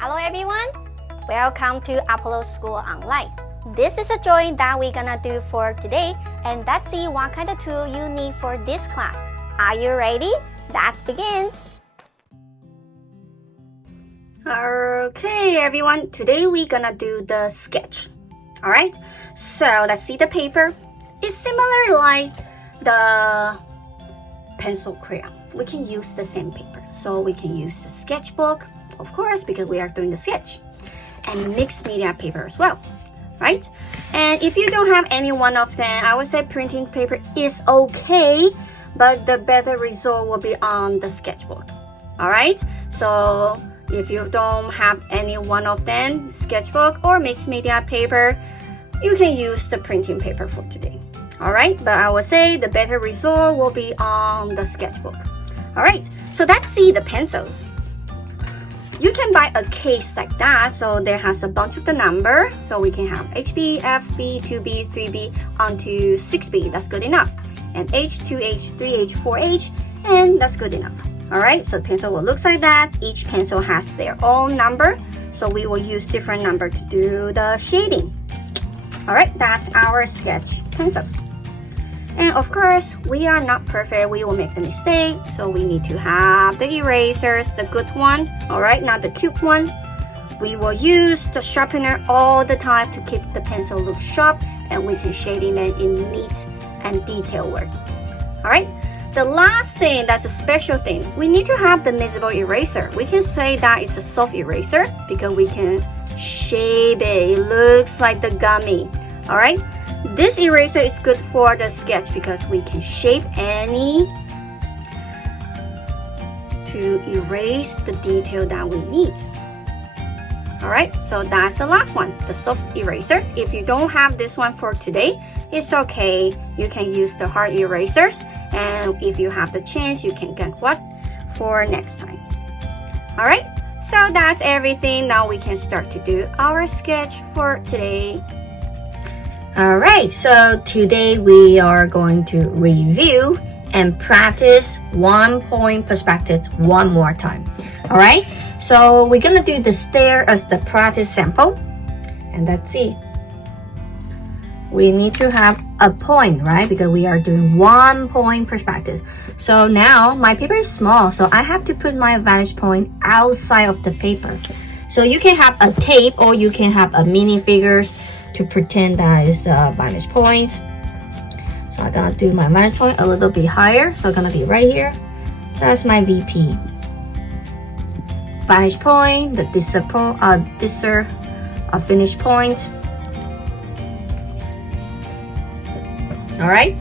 Hello everyone, welcome to Apollo School Online. This is a drawing that we're gonna do for today, and let's see what kind of tool you need for this class. Are you ready? Let's begin. Okay everyone, today we're gonna do the sketch. Alright, so let's see the paper. It's similar like the pencil crayon. We can use the same paper. So we can use the sketchbook, of course, because we are doing the sketch, and mixed media paper as well, right? And if you don't have any one of them, I would say printing paper is okay, but the better result will be on the sketchbook. All right, so if you don't have any one of them, sketchbook or mixed media paper, you can use the printing paper for today. All right, but I would say the better result will be on the sketchbook. All right, so let's see the pencils. You can buy a case like that, so there has a bunch of the number, so we can have HB, FB, 2B, 3B, onto 6B, that's good enough, and H, 2H, 3H, 4H, and that's good enough. Alright, so the pencil will look like that. Each pencil has their own number, so we will use different number to do the shading. Alright, that's our sketch pencils. And of course, we are not perfect. We will make the mistake. So we need to have the erasers, the good one. Alright, not the cute one. We will use the sharpener all the time to keep the pencil look sharp, and we can shading it in neat and detailed work. Alright, the last thing, that's a special thing. We need to have the invisible eraser. We can say that it's a soft eraser because we can shape it. It looks like the gummy. Alright. This eraser is good for the sketch because we can shape any to erase the detail that we need. Alright, so that's the last one, the soft eraser. If you don't have this one for today, it's okay. You can use the hard erasers, and if you have the chance, you can get one for next time. Alright, so that's everything. Now we can start to do our sketch for today. Alright, so today we are going to review and practice 1 point perspective one more time. Alright, so we're gonna do the stair as the practice sample, and let's see. We need to have a point, right? Because we are doing 1 point perspective. So now my paper is small, so I have to put my vantage point outside of the paper. So you can have a tape or you can have a mini figures to pretend that is the vantage point. So I'm gonna do my vantage point a little bit higher, so it's gonna be right here. That's my VP. Vantage point, the finish point. Alright.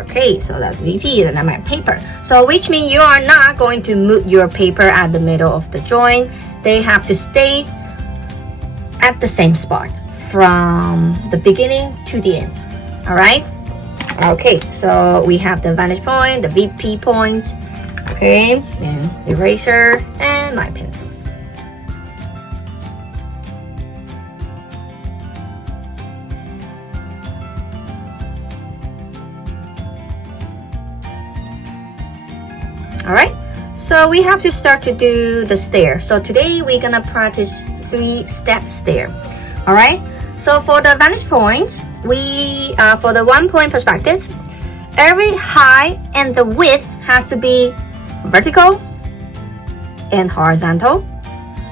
Okay, so that's VP, and then my paper. So which means you are not going to move your paper at the middle of the drawing. They have to stay at the same spot from the beginning to the end. Alright? Okay, so we have the vantage point, the VP point, okay, then eraser and my pencils. Alright, so we have to start to do the stair. So today we're gonna practice 3-step stair. Alright, so for the vantage point, we for the 1 point perspective, every height and the width has to be vertical and horizontal.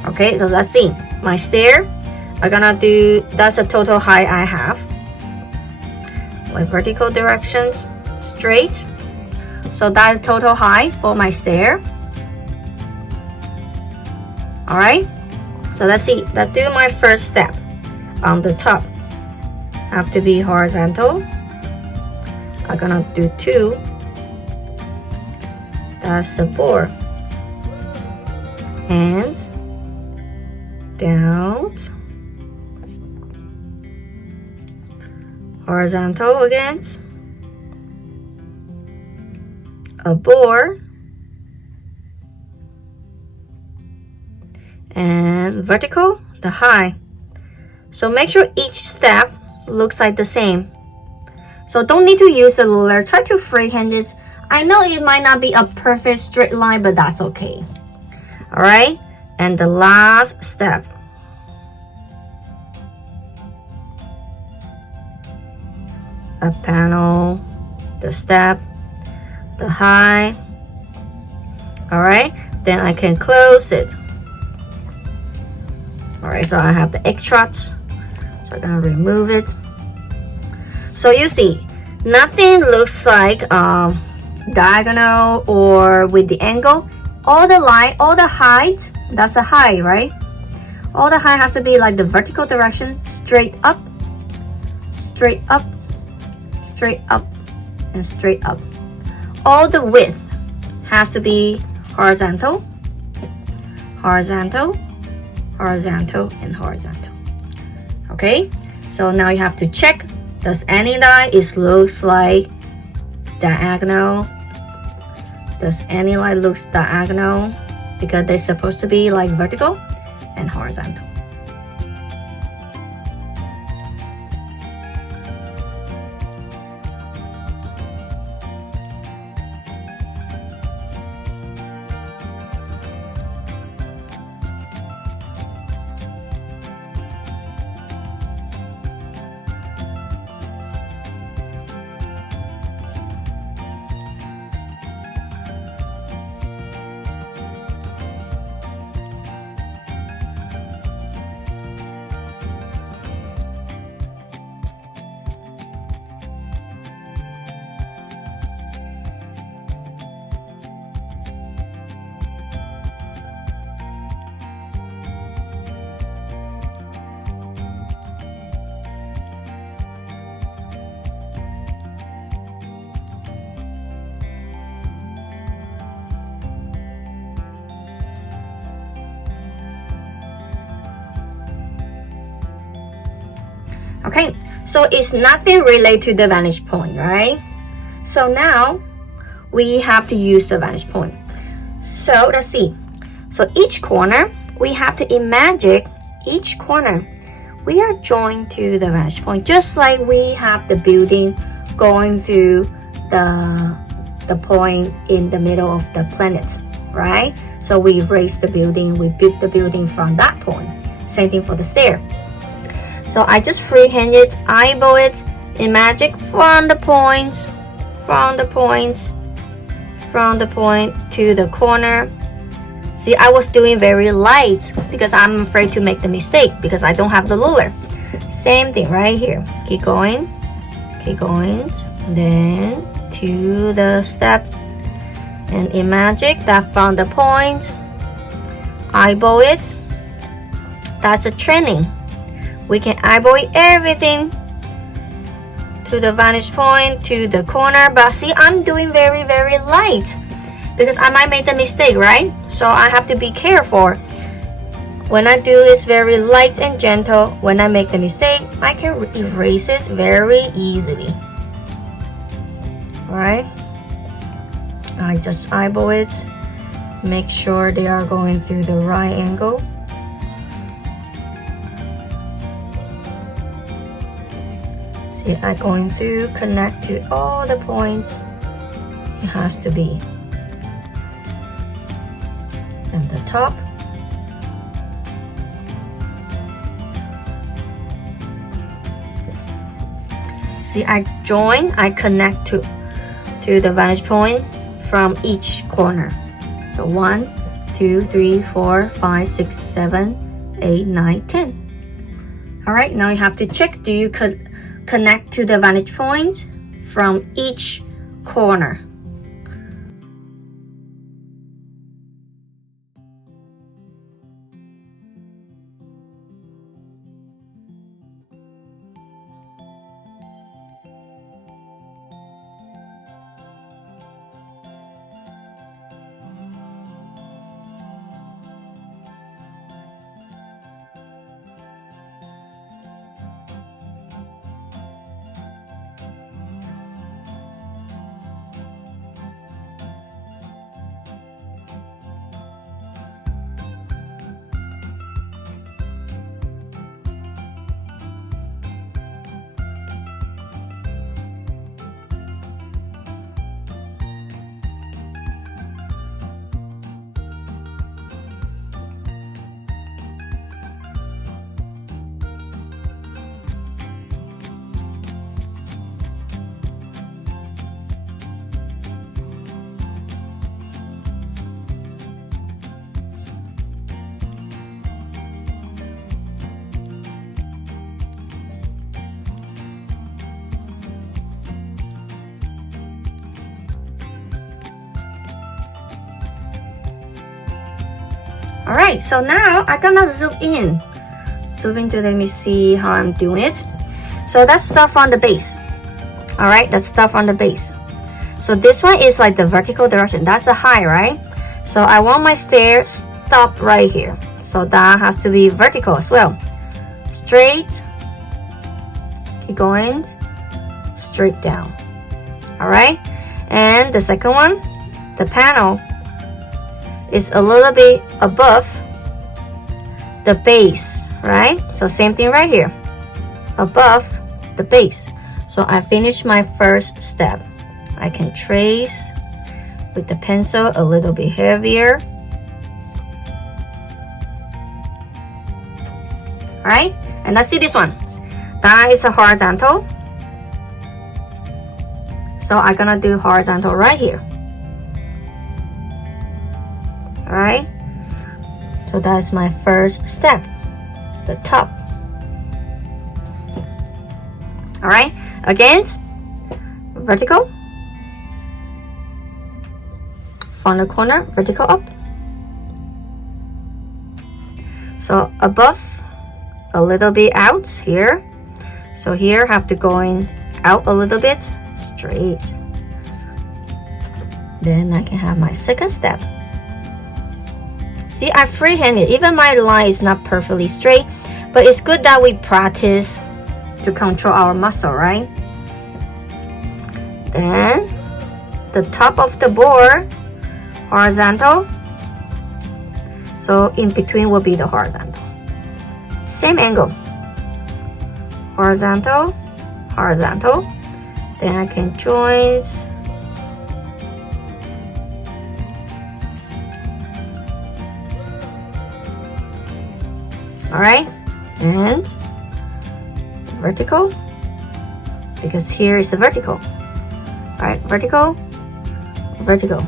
Okay, so let's see. My stair, I'm gonna do, that's the total height I have. My vertical directions, straight. So that's total height for my stair. Alright, so let's see. Let's do my first step. On the top, have to be horizontal. I'm gonna do 2. That's the board. And down. Horizontal again. A board. And vertical, the high. So make sure each step looks like the same. So don't need to use the ruler. Try to freehand it. I know it might not be a perfect straight line, but that's okay. Alright, And the last step. A panel, the step, the high. Alright, then I can close it. Alright, so I have the extras. So I'm gonna remove it. So you see, nothing looks like diagonal or with the angle. All the line, all the height, that's the height, right? All the height has to be like the vertical direction, straight up, straight up, straight up, and straight up. All the width has to be horizontal, horizontal, horizontal, and horizontal. Okay, so now you have to check, does any line looks like diagonal? Does any line looks diagonal? Because they're supposed to be like vertical and horizontal. Okay, so it's nothing related to the vantage point, right? So now we have to use the vantage point. So let's see. So each corner, we have to imagine each corner we are joined to the vantage point, just like we have the building going through the point in the middle of the planet, right? So we raise the building, we build the building from that point. Same thing for the stair. So I just freehand it, eyeball it, imagine from the point, from the point to the corner. See, I was doing very light because I'm afraid to make the mistake because I don't have the ruler. Same thing right here. Keep going, then to the step, and imagine that from the point, eyeball it. That's a training. We can eyeball everything to the vantage point, to the corner. But see, I'm doing very, very light because I might make the mistake, right? So I have to be careful. When I do this very light and gentle, when I make the mistake, I can erase it very easily. Right? I just eyeball it. Make sure they are going through the right angle. See, I'm going through, connect to all the points it has to be. And the top. See, I join, I connect to the vantage point from each corner. So 1, 2, 3, 4, 5, 6, 7, 8, 9, 10. All right, now you have to check, do you connect to the vantage point from each corner? All right, so now I'm gonna zoom in. To let me see how I'm doing it. So that's stuff on the base. All right, that's stuff on the base. So this one is like the vertical direction. That's the high, right? So I want my stair stop right here. So that has to be vertical as well. Straight, keep going, straight down. All right, and the second one, the panel is a little bit above the base, right? So same thing right here, above the base. So I finished my first step. I can trace with the pencil a little bit heavier. All right, and let's see this one. That is a horizontal. So I'm gonna do horizontal right here. All right, so that's my first step, the top. All right, again, vertical. From the corner, vertical up. So above, a little bit out here. So here have to going out a little bit, straight. Then I can have my second step. See, I freehanded. Even my line is not perfectly straight, but it's good that we practice to control our muscle, right? Then the top of the board, horizontal. So in between will be the horizontal. Same angle. Horizontal, horizontal. Then I can join. All right, and vertical, because here is the vertical. All right, vertical, vertical,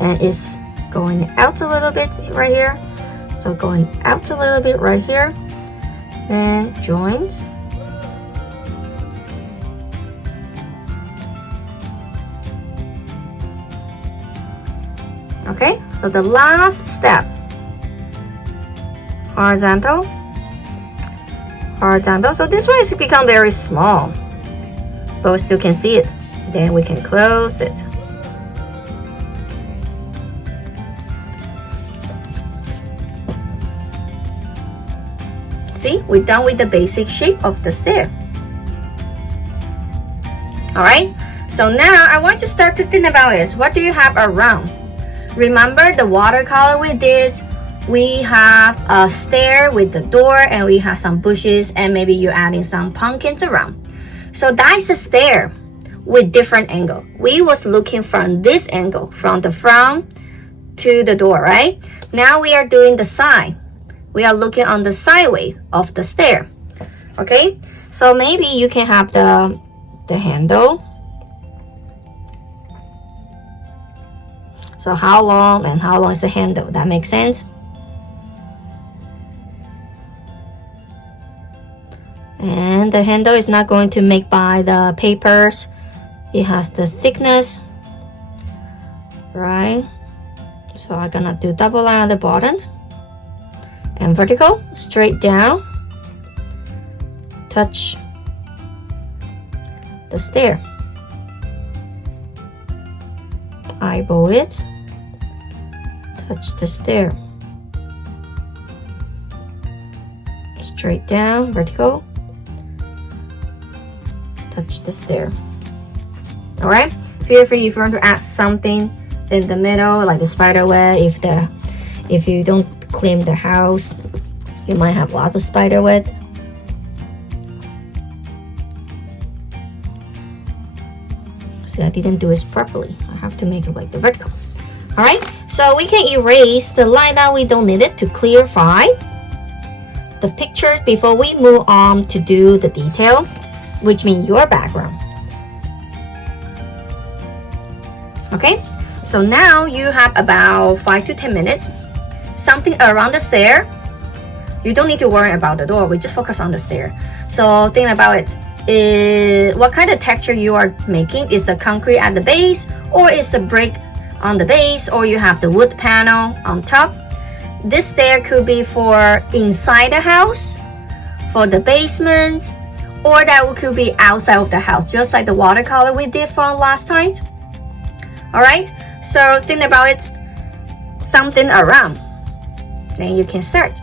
and it's going out a little bit right here. So going out a little bit right here, then joint. Okay, so the last step, horizontal, horizontal. So this one has become very small, but we still can see it. Then we can close it. See, we're done with the basic shape of the stair. All right, so now I want to start to think about it. What do you have around? Remember the watercolor we did? We have a stair with the door, and we have some bushes, and maybe you're adding some pumpkins around. So that's the stair with different angle. We was looking from this angle, from the front to the door, right? Now we are doing the side. We are looking on the sideway of the stair. Okay, so maybe you can have the handle. So how long and how long is the handle? That makes sense. And the handle is not going to make by the papers. It has the thickness, right? So I'm gonna do double line at the bottom. And vertical, straight down, touch the stair, eyeball it, touch the stair, straight down, vertical, touch the stair. All right, feel free if you want to add something in the middle, like the spider web. If you don't clean the house, you might have lots of spider web. See, I didn't do it properly. I have to make it like the vertical. All right, so we can erase the line that we don't need it to clarify the picture before we move on to do the detail, which means your background. Okay, so now you have about 5 to 10 minutes. Something around the stair. You don't need to worry about the door. We just focus on the stair. So think about it. What kind of texture you are making? Is the concrete at the base, or is the brick on the base, or you have the wood panel on top? this stair could be for inside the house, for the basement, or that could be outside of the house, just like the watercolor we did from last time. Alright, so think about it, something around. Then you can start.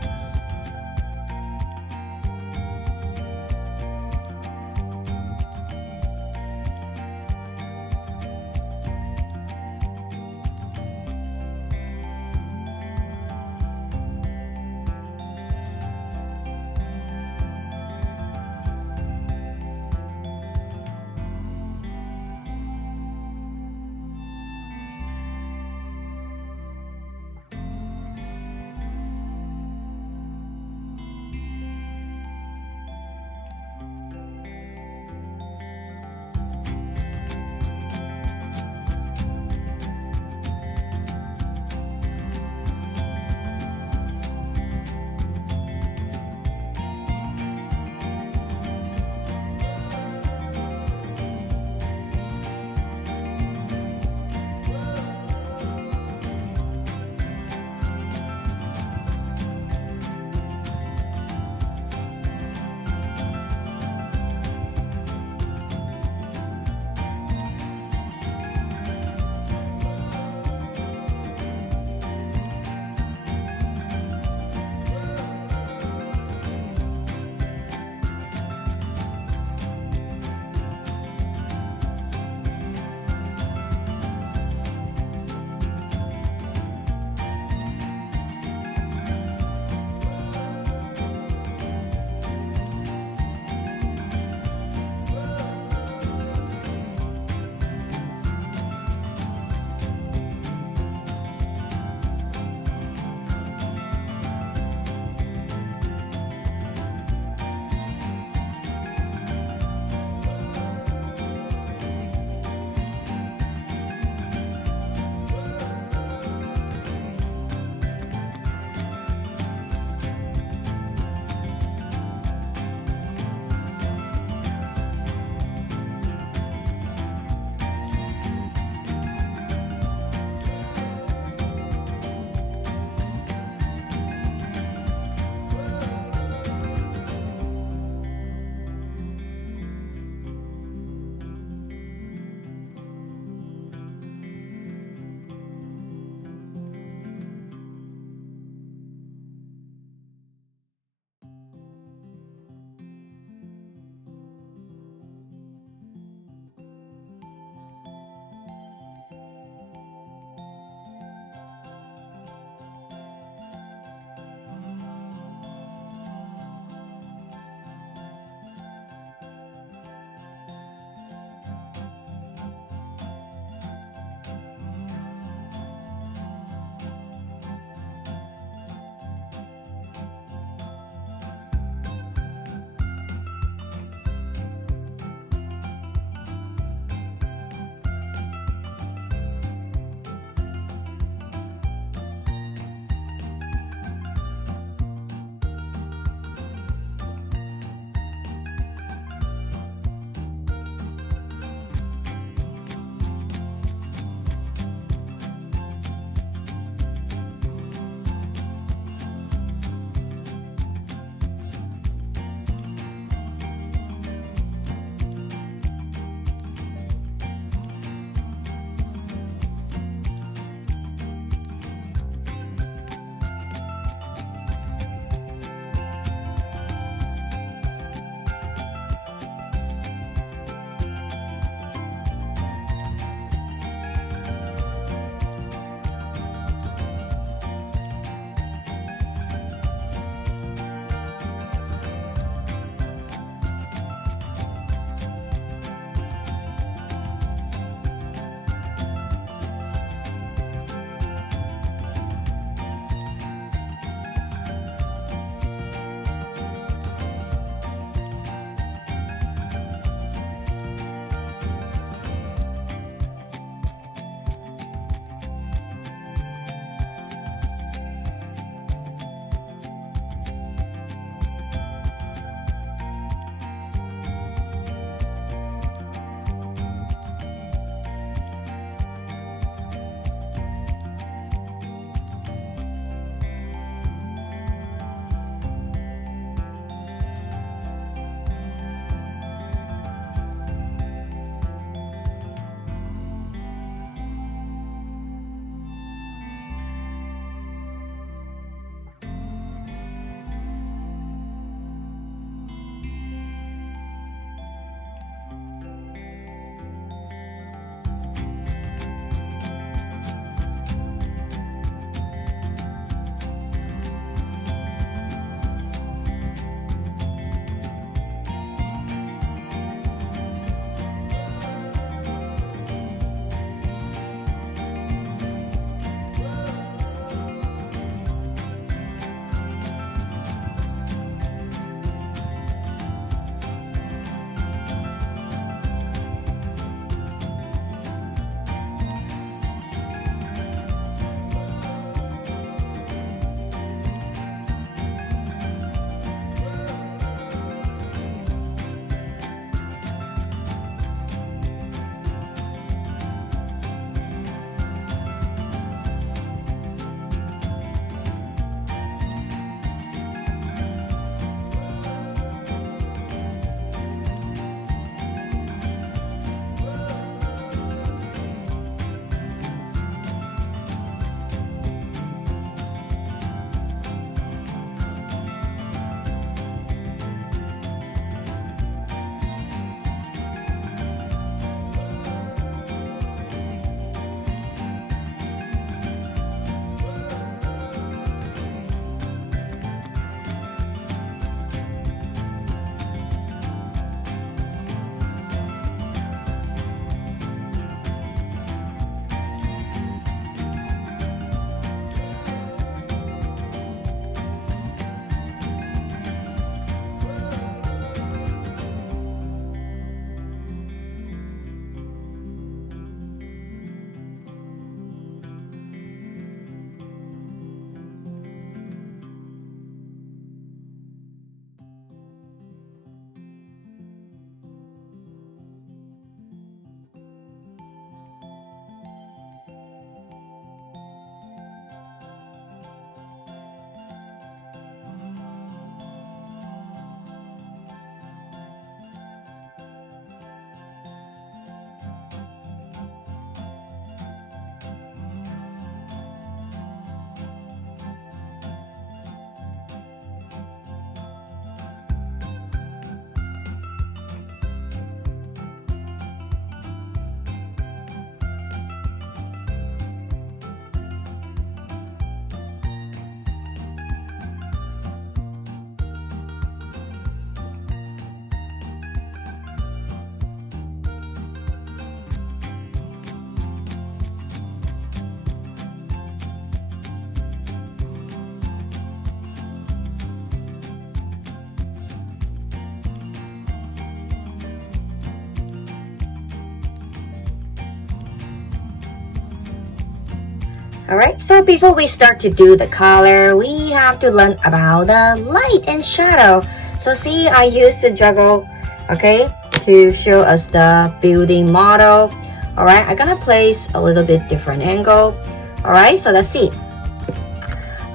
Alright, so before we start to do the color, we have to learn about the light and shadow. So see, I use the juggle, okay, to show us the building model. Alright, I'm gonna place a little bit different angle. Alright, so let's see.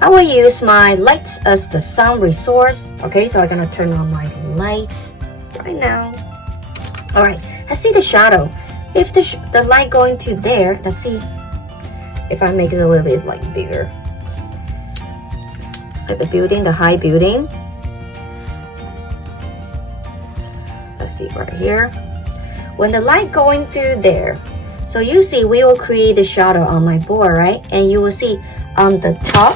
I will use my lights as the sun resource. Okay, so I'm gonna turn on my lights right now. Alright, let's see the shadow. If the light going to there, let's see if I make it a little bit like bigger. Like the building, the high building. Let's see right here. When the light going through there, so you see we will create the shadow on my board, right? And you will see on the top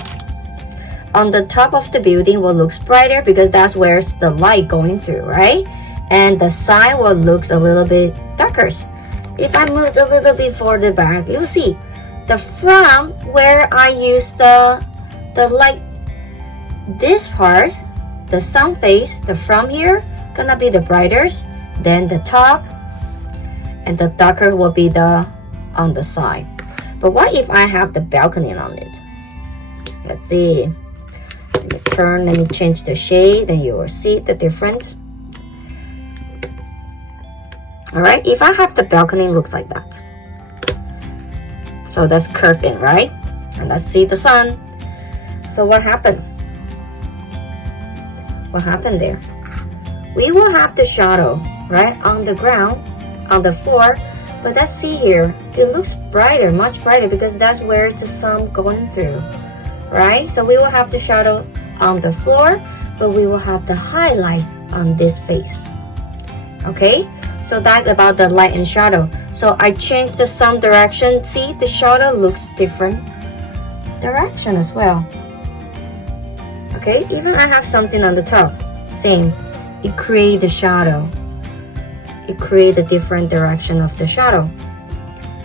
of the building will look brighter because that's where the light going through, right? And the side will look a little bit darker. If I move a little bit further back, you'll see the front where I use the light, this part, the sun face, the front here, gonna be the brightest, then the top, and the darker will be the on the side. But what if I have the balcony on it? Let's see. Let me change the shade, then you will see the difference. Alright, if I have the balcony, it looks like that. So that's curved in, right? And let's see the sun. So what happened? What happened there? We will have the shadow, right, on the ground, on the floor. But let's see here. It looks brighter, much brighter, because that's where the sun going through, right? So we will have the shadow on the floor, but we will have the highlight on this face. Okay? So that's about the light and shadow. So I changed the sun direction. See, the shadow looks different direction as well. Okay, even I have something on the top. Same. It create the shadow. It create a different direction of the shadow.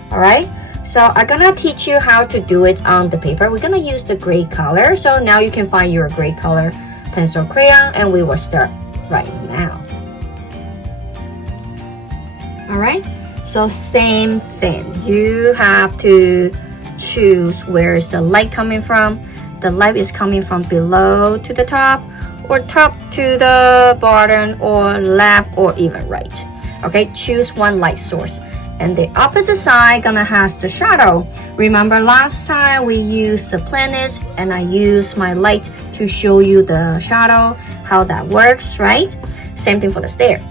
Alright, so I'm gonna teach you how to do it on the paper. We're gonna use the gray color. So now you can find your gray color pencil crayon and we will start right now. Alright, so same thing. You have to choose where is the light coming from. The light is coming from below to the top, or top to the bottom, or left, or even right. Okay, choose one light source. And the opposite side gonna has the shadow. Remember last time we used the planets and I used my light to show you the shadow, how that works, right? Same thing for the stair.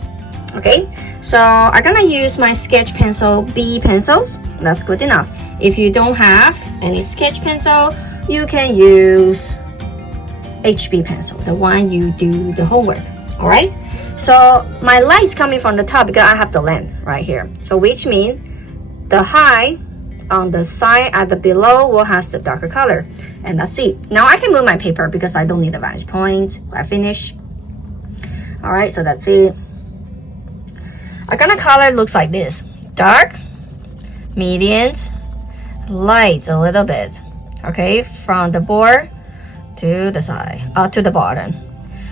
Okay, so I'm gonna use my sketch pencil, B pencils. That's good enough. If you don't have any sketch pencil, you can use HB pencil, the one you do the homework. All right, so my light is coming from the top because I have the lamp right here. So which means the high on the side at the below will has the darker color. And let's see. Now I can move my paper because I don't need the vantage point. I finish. All right, so that's it. I'm gonna color looks like this: dark, medium, light a little bit. Okay, from the board to the side, to the bottom.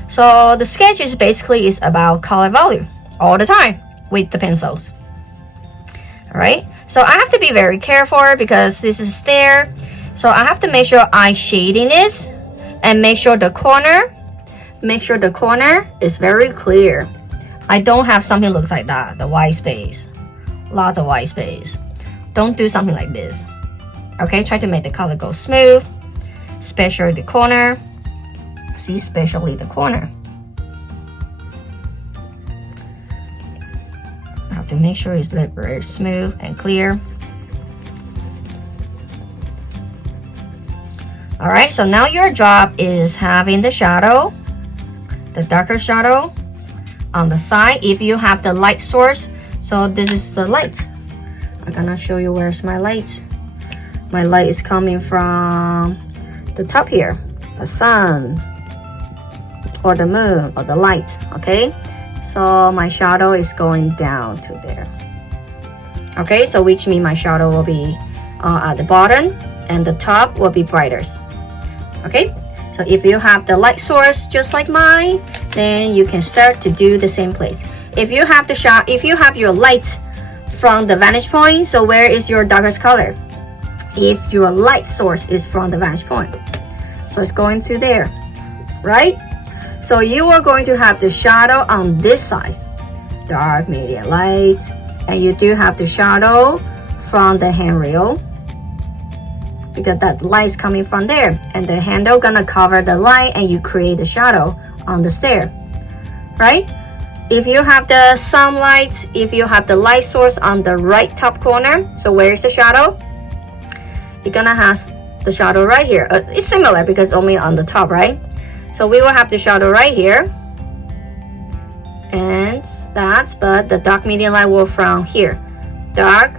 So the sketch is basically about color value all the time with the pencils. All right, so I have to be very careful because this is there. So I have to make sure I shading this and make sure the corner is very clear. I don't have something looks like that, the white space, lots of white space. Don't do something like this. Okay, try to make the color go smooth, especially the corner. See, especially the corner. I have to make sure it's very smooth and clear. All right, so now your job is having the shadow, the darker shadow on the side. If you have the light source, so this is the light. I'm gonna show you where's my light. My light is coming from the top here, the sun or the moon or the light. Okay, so my shadow is going down to there. Okay, so which means my shadow will be at the bottom and the top will be brighter. Okay, so if you have the light source just like mine, then you can start to do the same place. If you have the if you have your light from the vantage point, so where is your darkest color? if your light source is from the vantage point. So it's going through there, right? So you are going to have the shadow on this side, dark, medium, light, and you do have the shadow from the handrail because that light is coming from there, and the handle gonna cover the light and you create the shadow on the stair, right? If you have the sunlight, if you have the light source on the right top corner, so where is the shadow? You're gonna have the shadow right here. It's similar because only on the top, right? So we will have the shadow right here, and that's, but the dark medium light will from here. Dark,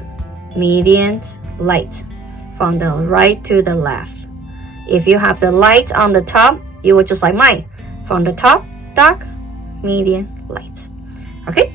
medium, light, from the right to the left. If you have the light on the top, you will just like mine, from the top, dark, medium, light. Okay?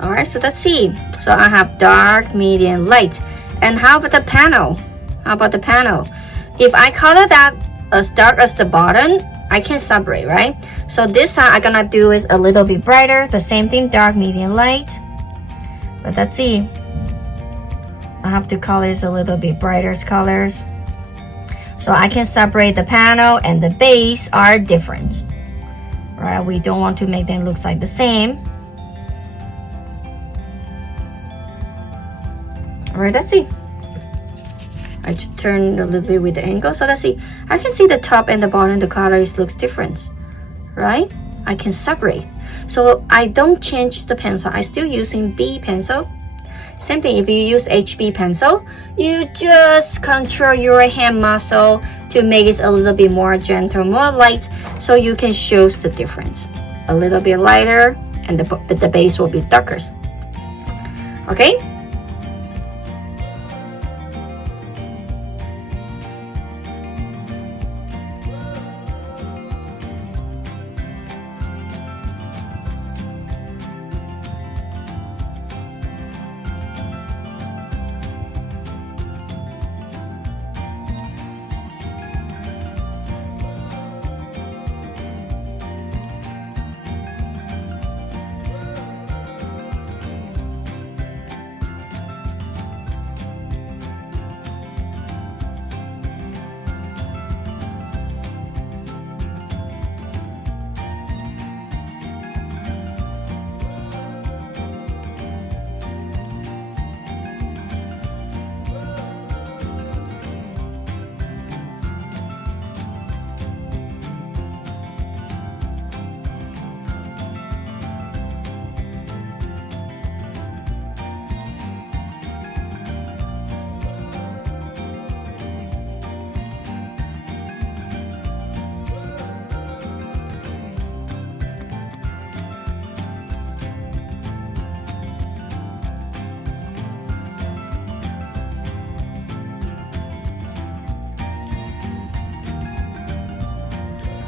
All right, so let's see. So I have dark, medium, light. And how about the panel? How about the panel? If I color that as dark as the bottom, I can separate, right? So this time I'm gonna do is a little bit brighter. The same thing, dark, medium, light. But let's see. I have to color this a little bit brighter colors, so I can separate the panel and the base are different, right? We don't want to make them look like the same. All right, let's see. I just turn a little bit with the angle, so let's see. I can see the top and the bottom, the colors looks different, right? I can separate. So I don't change the pencil. I still using B pencil. Same thing, if you use HB pencil, you just control your hand muscle to make it a little bit more gentle, more light, so you can show the difference. A little bit lighter, and the base will be darker. Okay?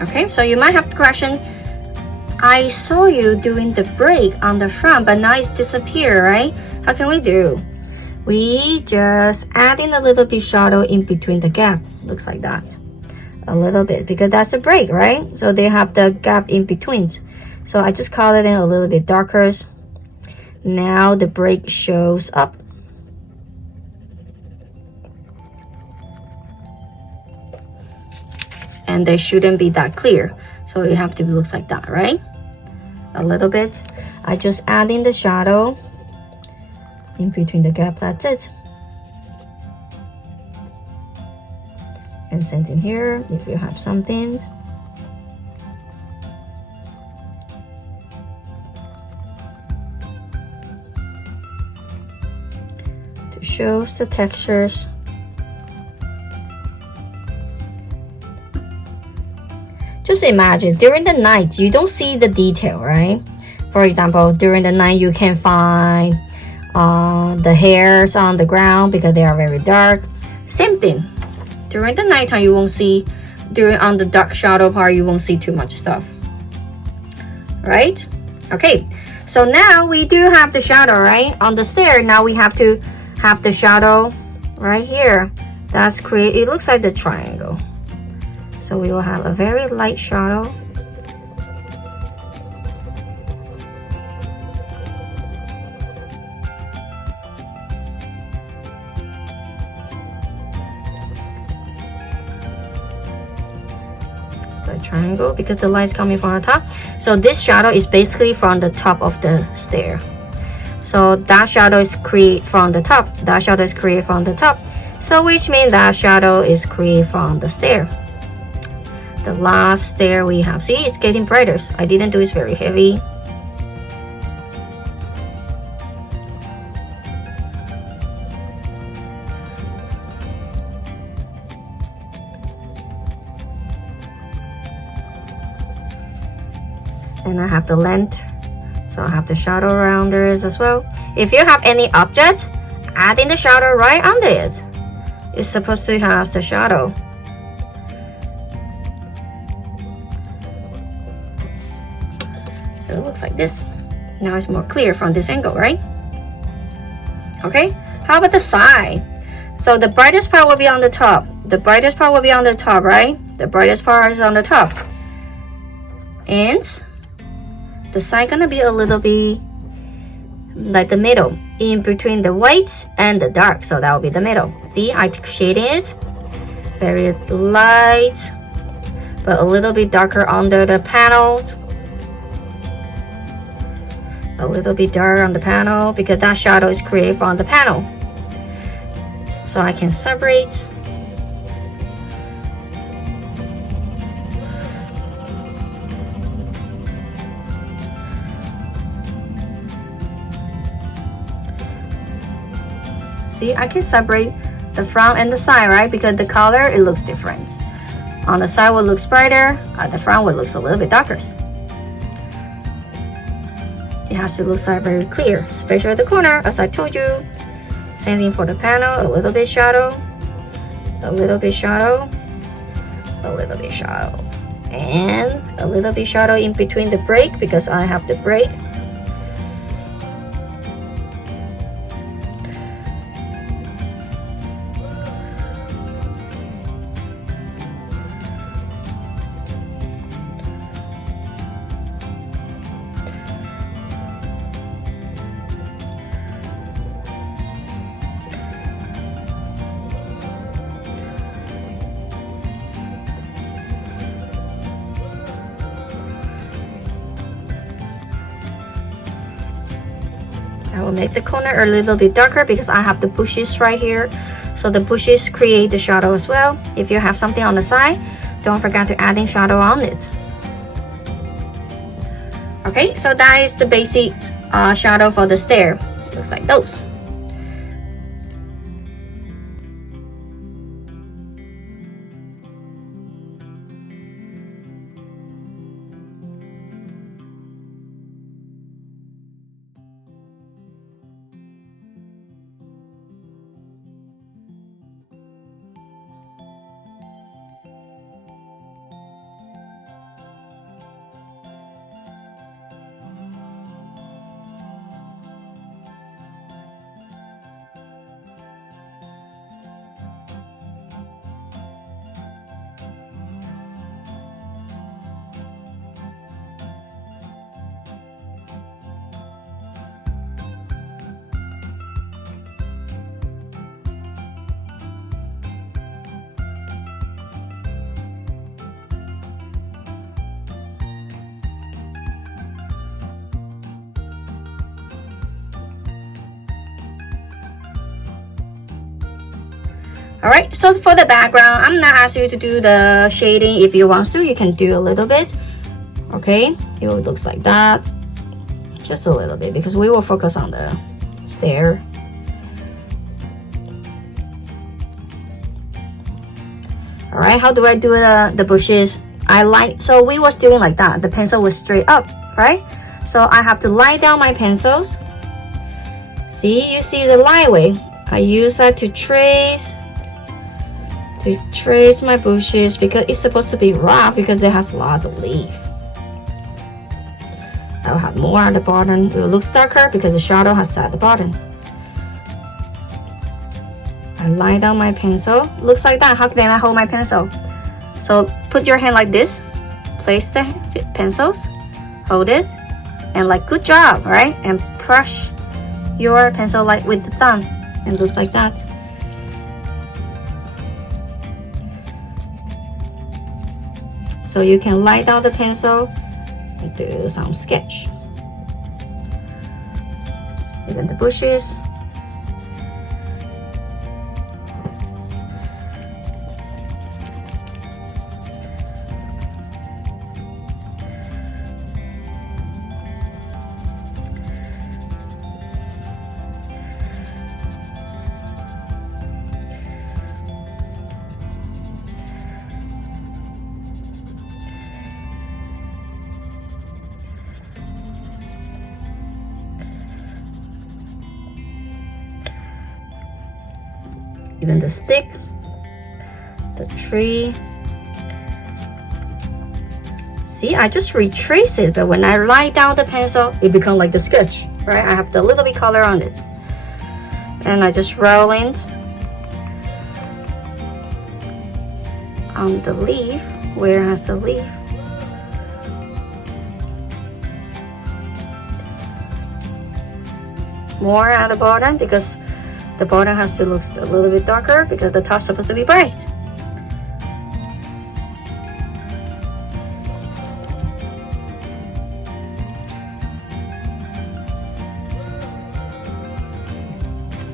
Okay, so you might have the question, I saw you doing the break on the front, but now it's disappeared, right? How can we do? We just add in a little bit shadow in between the gap. Looks like that. A little bit, because that's the break, right? So they have the gap in between. So I just color it in a little bit darker. Now the break shows up. And they shouldn't be that clear, so it have to look like that, right? A little bit. I just add in the shadow in between the gap. That's it. And same thing here, if you have something. To show the textures. Just imagine, during the night, you don't see the detail, right? For example, during the night, you can find the hairs on the ground because they are very dark. Same thing. During the nighttime, you won't see, on the dark shadow part, you won't see too much stuff. Right? Okay, so now we do have the shadow, right? On the stair, now we have to have the shadow right here. That's it looks like the triangle. So we will have a very light shadow. The triangle, because the light is coming from the top. So this shadow is basically from the top of the stair. So that shadow is created from the top. That shadow is created from the top. So which means that shadow is created from the stair. The last stair we have, see, it's getting brighter. I didn't do it very heavy. And I have the length, so I have the shadow around there as well. If you have any object, add in the shadow right under it. It's supposed to have the shadow. So it looks like this. Now it's more clear from this angle, right? Okay, how about the side? So the brightest part will be on the top. The brightest part will be on the top, right? The brightest part is on the top. And the side gonna be a little bit like the middle, in between the white and the dark. So that will be the middle. See, I shaded it very light, but a little bit darker under the panels. A little bit darker on the panel because that shadow is created from the panel. So I can separate. See, I can separate the front and the side, right? Because the color, it looks different. On the side will look brighter, the front will look a little bit darker. It has to look very clear, especially at the corner, as I told you. Same thing for the panel, a little bit shadow, a little bit shadow, a little bit shadow, and a little bit shadow in between the break because I have the break. I will make the corner a little bit darker because I have the bushes right here. So the bushes create the shadow as well. If you have something on the side, don't forget to add in shadow on it. Okay, so that is the basic shadow for the stair. It looks like those. Alright, so for the background, I'm not asking you to do the shading. If you want to, you can do a little bit. Okay, it looks like that. Just a little bit because we will focus on the stair. Alright, how do I do the bushes? So we was doing like that. The pencil was straight up, right? So I have to lie down my pencils. See, you see the line way. I use that to trace my bushes because it's supposed to be rough because it has lots of leaf. I'll have more at the bottom. It will look darker because the shadow has at the bottom. I lie down my pencil. Looks like that. How can I hold my pencil? So put your hand like this. Place the pencils. Hold it. And like, good job, right? And brush your pencil like with the thumb. And looks like that. So you can lie down the pencil and do some sketch. Even the bushes. Even the stick, the tree. See, I just retrace it, but when I lie down the pencil, it becomes like the sketch, right? I have the little bit color on it. And I just roll it on the leaf, where it has the leaf. more at the bottom because the bottom has to look a little bit darker because the top's supposed to be bright.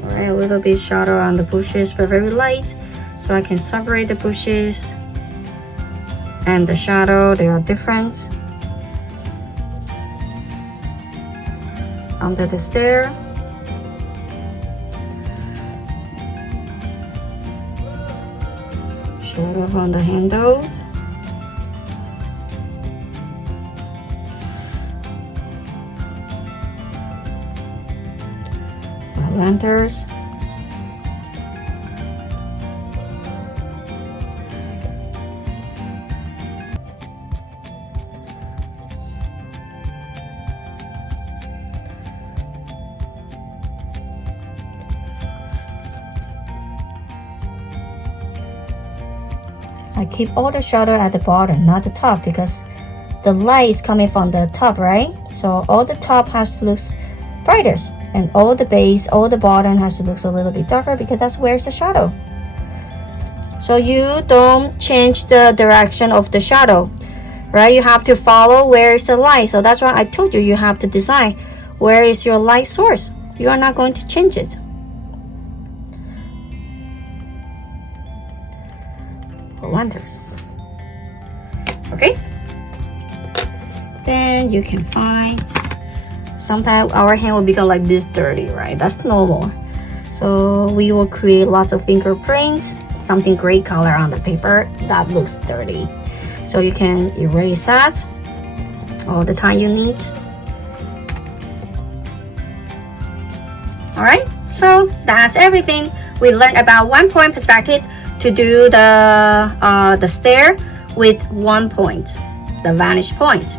Alright, a little bit shadow on the bushes, but very light, so I can separate the bushes and the shadow. They are different. Under the stair. Shadow on the handles. The lanterns. I keep all the shadow at the bottom, not the top, because the light is coming from the top, right? So all the top has to look brighter, and all the base, all the bottom has to look a little bit darker because that's where's the shadow. So you don't change the direction of the shadow, right? You have to follow where is the light. So that's why I told you have to design where is your light source. You are not going to change it. Lanterns. Okay, then you can find sometimes our hand will become like this dirty, right? That's normal. So we will create lots of fingerprints, something gray color on the paper that looks dirty, so you can erase that all the time you need. All right, so that's everything we learned about 1 point perspective to do the stair with 1 point, the vantage point,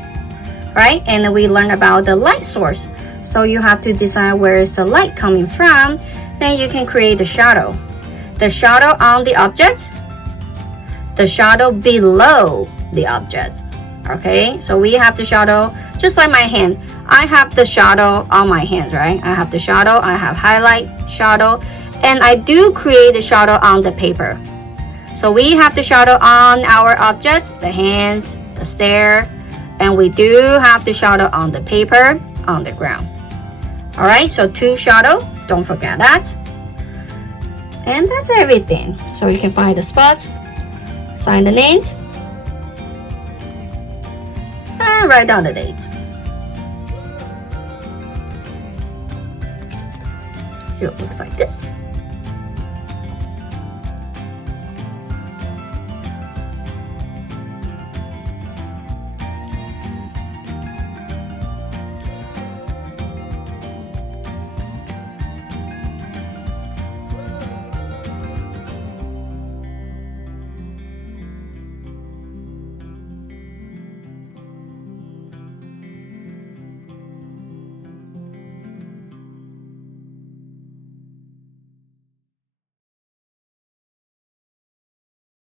right? And we learned about the light source. So you have to decide where is the light coming from. Then you can create the shadow on the object, the shadow below the object. Okay, so we have the shadow just like my hand. I have the shadow on my hand, right? I have the shadow, I have highlight, shadow, and I do create the shadow on the paper. So we have the shadow on our objects, the hands, the stair, and we do have the shadow on the paper, on the ground. All right, so 2 shadow, don't forget that. And that's everything. So you can find the spots, sign the names, and write down the dates. Here it looks like this.